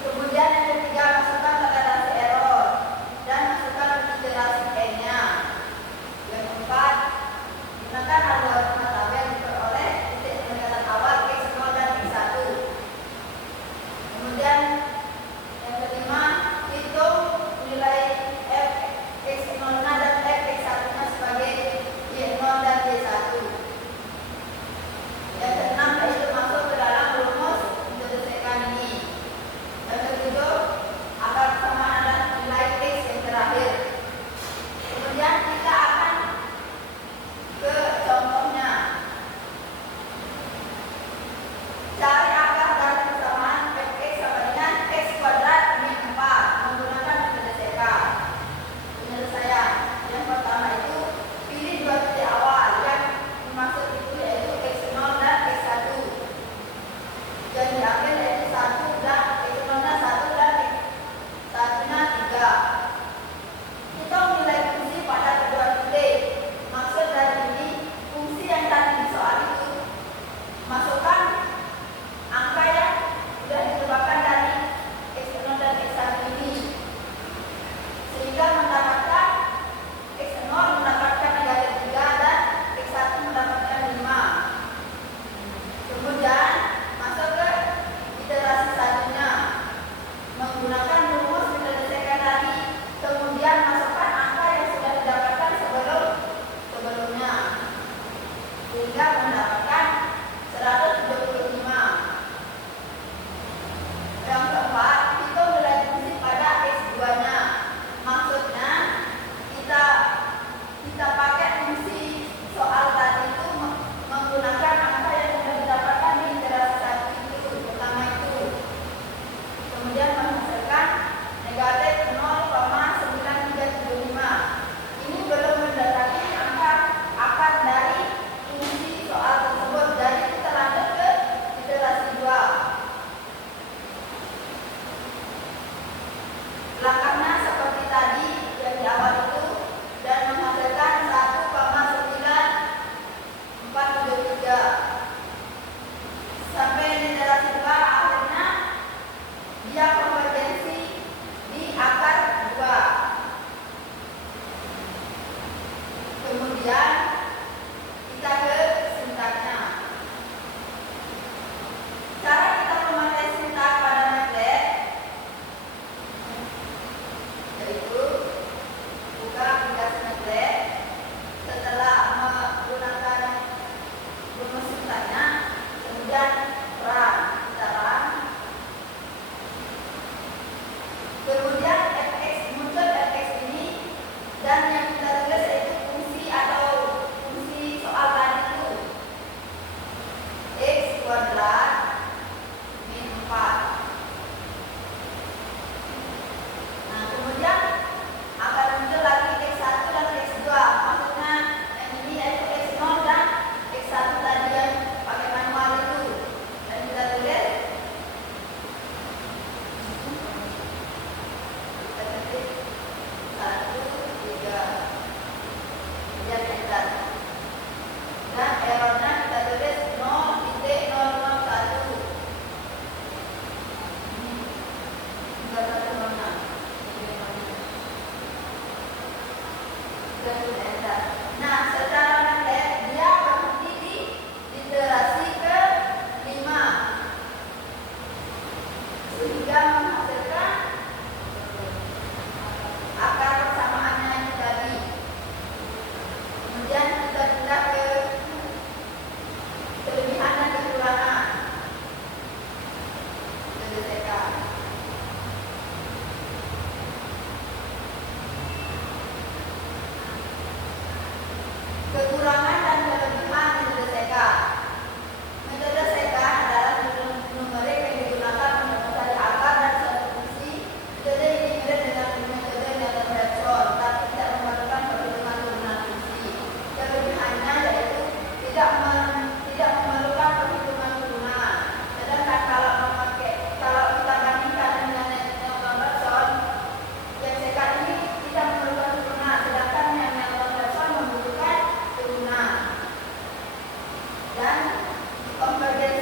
Kemudian yang ketiga, masukkan toleransi error dan masukkan iterasi n-nya. Yang keempat, gunakan algoritma tabel diperoleh titik pendekatan awal x0 dan x1. Kemudian yang kelima, hitung nilai f x0 dan f x1 sebagai y0 dan y1. Yang keenam, yaitu masuk ke dalam rumus menyelesaikan ini. Yang ketujuh, akar kesamaan dan nilai x yang terakhir. Kemudian kita akan ke contohnya. Cari akar dari kesamaan fx sama dengan x kuadrat min 4 menggunakan metode CK. Penyelesaian yang pertama itu pilih dua titik awal yang dimaksud itu yaitu x0 dan x1. Yang diambil yaitu 1 dan x0-nya 1 dan x1-nya 3. Hitung nilai fungsi pada kedua titik. Maksud dari ini, fungsi yang tadi di soal itu masukkan angka yang sudah ditebakkan dari x0 dan x1 ini, sehingga mendapatkan x0 mendapatkan negatif 3 dan x1 mendapatkan 5. Kemudian masuk ke iterasi selanjutnya menggunakan rumus menyelesaikan tadi, kemudian masukkan angka yang sudah didapatkan sebelumnya sehingga mendapatkan 175. Yang keempat, hitung nilai fungsi pada x2-nya. Maksudnya kita pakai fungsi soal tadi itu menggunakan angka yang sudah didapatkan di iterasi satu itu, pertama itu. Kemudian menghasilkan negatif 0,9375. Ini belum mendatangi angka akar dari fungsi soal tersebut. Jadi kita lanjut ke iterasi 2. Langkahnya seperti tadi yang di awal itu dan menghasilkan 1,9473 sampai iterasi 2. Akhirnya dia konvergensi di akar 2. Kemudian kita ke sintaknya. Cara kita memakai sintak pada MATLAB yaitu buka aplikasi MATLAB. Setelah menggunakan rumus sintaknya, kemudian run, kita run. Kemudian fx, muncul fx ini, dan yang kita tulis yaitu fungsi atau fungsi soal tadi itu x kuadrat min 4. Nah, kemudian akan muncul lagi x1 dan x2. Maksudnya yang ini yaitu x0 dan x1 tadi yang pakai manual itu. dan konvergensi